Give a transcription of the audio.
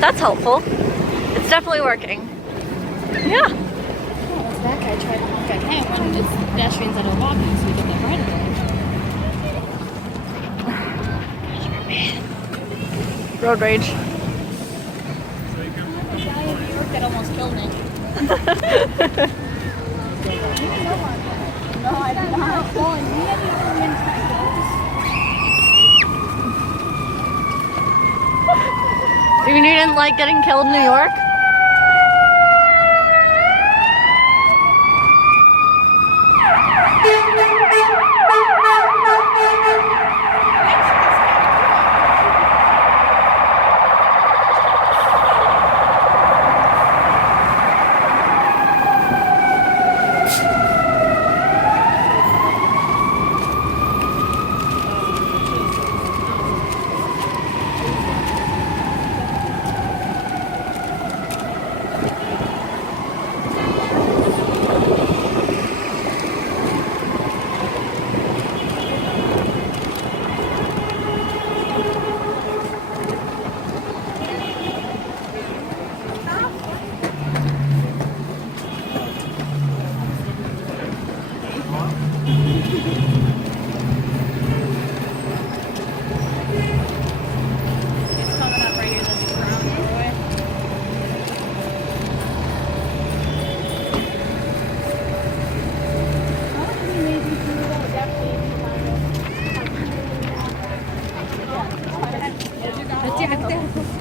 That's helpful. It's definitely working. Yeah. That guy tried to honk at him when it's pedestrians that are walking, so we get them right away. Road rage. That almost killed me. No, I did not. You mean you didn't like getting killed in New York? Let's see,